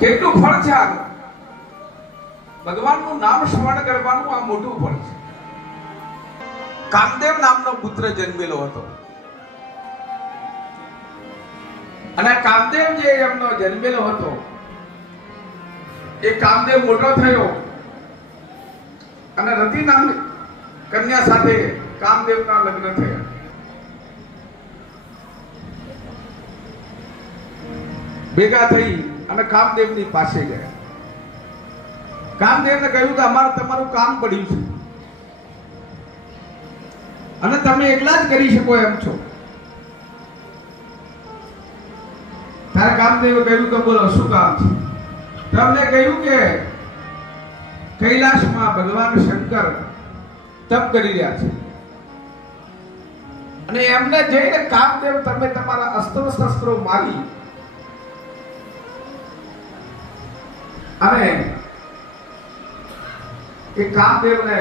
કેટલું ફળ છે આ? ભગવાનનું નામ શ્રવણ કરવાનું આ મોટું ફળ છે. કામદેવ નામનો પુત્ર જન્મેલો હતો અને કામદેવ જે એમનો જન્મેલો હતો એ કામદેવ મોટો થયો અને રતિ નામની કન્યા સાથે કામદેવના લગ્ન થયા. ભેગા થઈ અને કામદેવની પાસે ગયા. કામદેવને કહ્યું કે અમારે તમારું કામ પડ્યું છે અને તમે એકલા જ કરી શકો એમ છો. ત્યારે કામદેવે કહ્યું કે બોલો શું કામ છે? તમને કહ્યું કે કૈલાસમાં ભગવાન શંકર તપ કરી રહ્યા છે અને એમને જઈને કામદેવ તમે તમારા અસ્ત્ર શસ્ત્રો મારી અને એ કામદેવને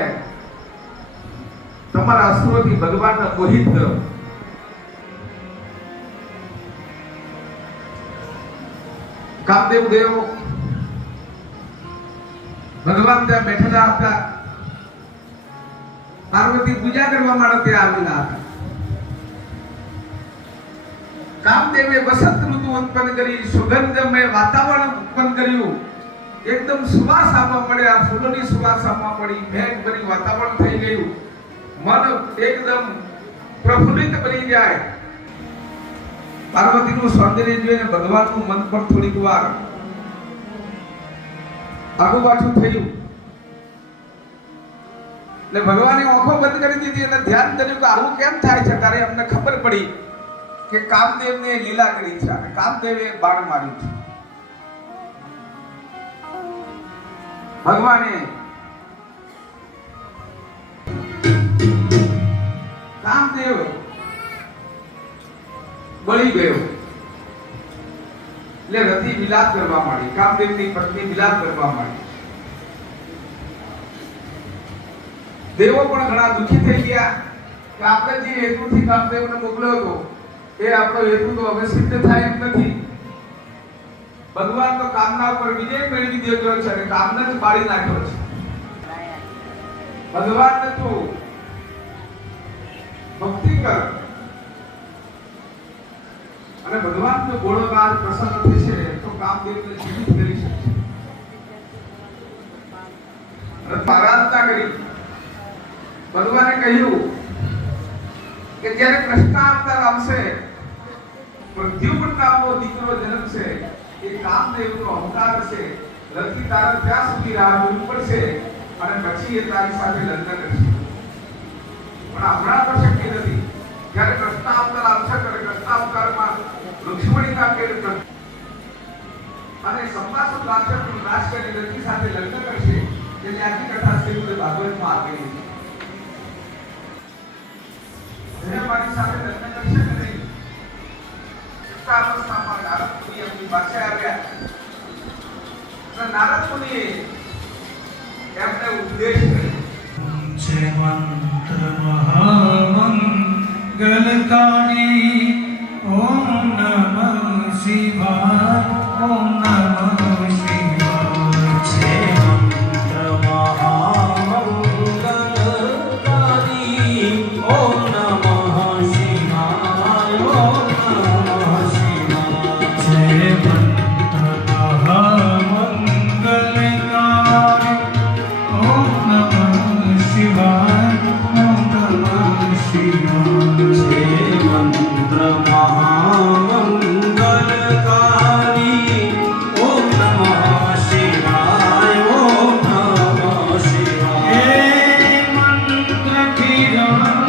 તમારા અસ્ત્રોથી ભગવાનને મોહિત કરો. કામદેવ દેવ ભગવાન ત્યાં બેઠેલા હતા. પાર્વતી પૂજા કરવા માટે ત્યાં આવેલા હતા. કામદેવે વસંત ઋતુ ઉત્પન્ન કરી, સુગંધમય વાતાવરણ ઉત્પન્ન કર્યું. એકદમ સુવાસ આવવા મળ્યા, ફૂલોની સુવાસ આવવા મળી, મેઘભરી વાતાવરણ થઈ ગયું. મન એકદમ પ્રફુલ્લિત બની જાય. પાર્વતીનું સૌંદર્ય જોઈને ભગવાનનું મન પણ થોડીક વાર આગુ પાછું થયું. એટલે ભગવાને આંખો બંધ કરી દીધી અને ધ્યાન કર્યું કે આવું કેમ થાય છે. ત્યારે અમને ખબર પડી કે કામદેવને લીલા કરી છે અને કામદેવે બાણ માર્યું છે. ભગવાને કામદેવ બળી ગયો એટલે રતિ વિલાપ કરવા માંડી. કામદેવની પત્ની વિલાપ કરવા માંડી. દેવો પણ ઘણા દુઃખી થઈ ગયા કે આપણે જે હેતુથી કામદેવને મોકલ્યો હતો એ આપણો હેતુ તો હવે સિદ્ધ થાય એમ નથી. ભગવાન તો કામના ઉપર વિજય મેળવી દેતો છે અને કામને જ બાળી નાખ્યો છે. ભગવાનને તો ભક્તિ કર અને ભગવાન જો ગોળકાર પ્રસન્ન થશે તો કામદેવને જીવિત કરી શકશે. આરાધના કરી. ભગવાને કહ્યું કે જ્યારે કૃષ્ણાવતાર આવશે, પ્રદ્યુમ્ન નામનો દીકરો જન્મશે, એ કામદેવનો અવતાર છે. રતિ તારા ત્યાં સુધી રાહ જોવી પડશે અને પછી એ તારી સાથે લગ્ન કરશે. પણ હમણાં તો શક્ય નથી. જ્યારે કૃષ્ણાવતાર આવશે ત્યારે કૃષ્ણાવતારમાં લક્ષ્મણીના કેળ અને સંવાસુ રાક્ષસનો નાશ કરી રતિ સાથે લગ્ન કરશે. જેની આખી કથા શ્રીમદ ભાગવતમાં આપેલી છે. જે મારી સાથે લગ્ન કરશે કે નહીં, અવસ્થામાં નારદ મુનિ એમની પાસે આવ્યા અને નારદ મુનિએ એમને ઉપદેશ કર્યો. જય મંત્ર મહામંગલકારી ઓમ નમઃ શિવાય ઓમ નમઃ શિવાય. જય મંત્ર મહામંગલકારી ઓમ નમઃ શિવાય ઓમ નમઃ શિવાય. જય મંત્ર મહામંગલકારી ઓમ નમઃ શિવાય ઓમ નમઃ શિવાય. જય મંત્ર મહામંગલકારી ઓમ નમઃ શિવાય ઓમ નમઃ શિવાય. હે મંત્રથી રણ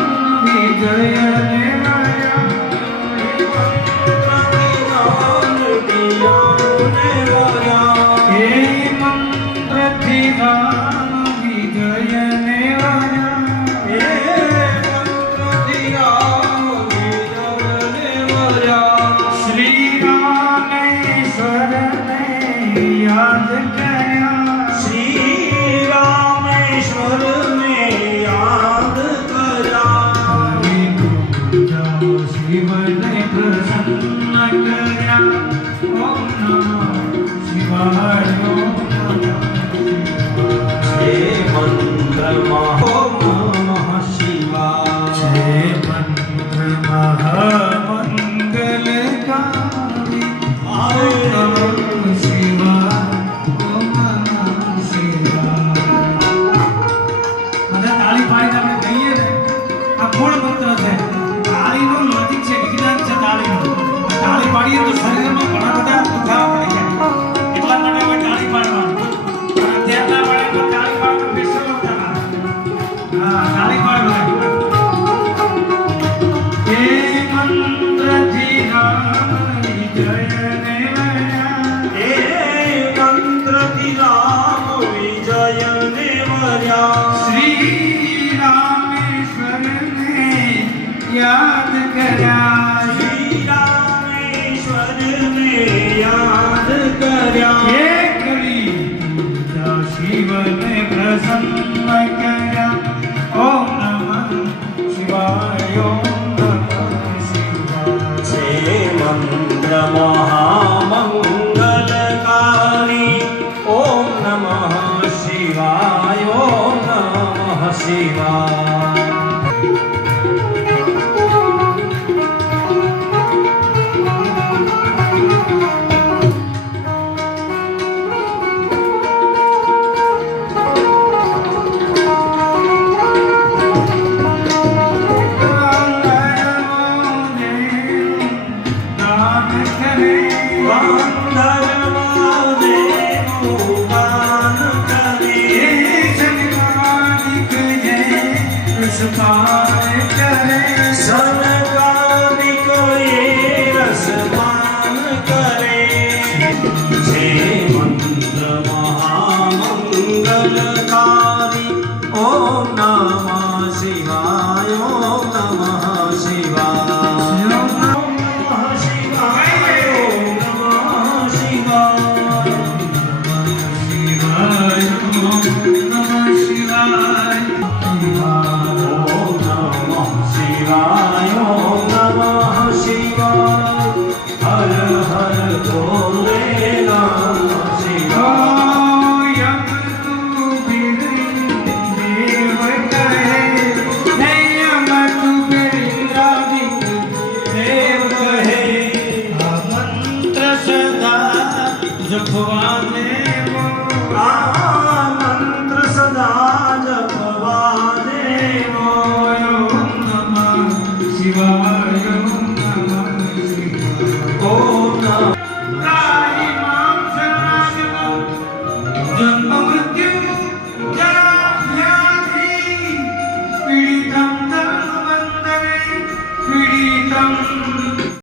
વિજય દેવાયા, હે મંત્રથી રણ વિજય દેવાયા. શ્રી રામેશ્વરને યાદ કર્યા, શ્રી રામેશ્વરને યાદ કર્યા. શિવને પ્રસન્ન કર્યા. ઓમ નમઃ શિવાય જીવને પ્રસન્ન કર્યા. ઓમ નમઃ શિવાય. ઓમ નમઃ શિવાય. છે મંત્ર મહામંગલકારી. ઓમ નમઃ શિવાય. ઓમ નમઃ શિવાય. પીડિતમ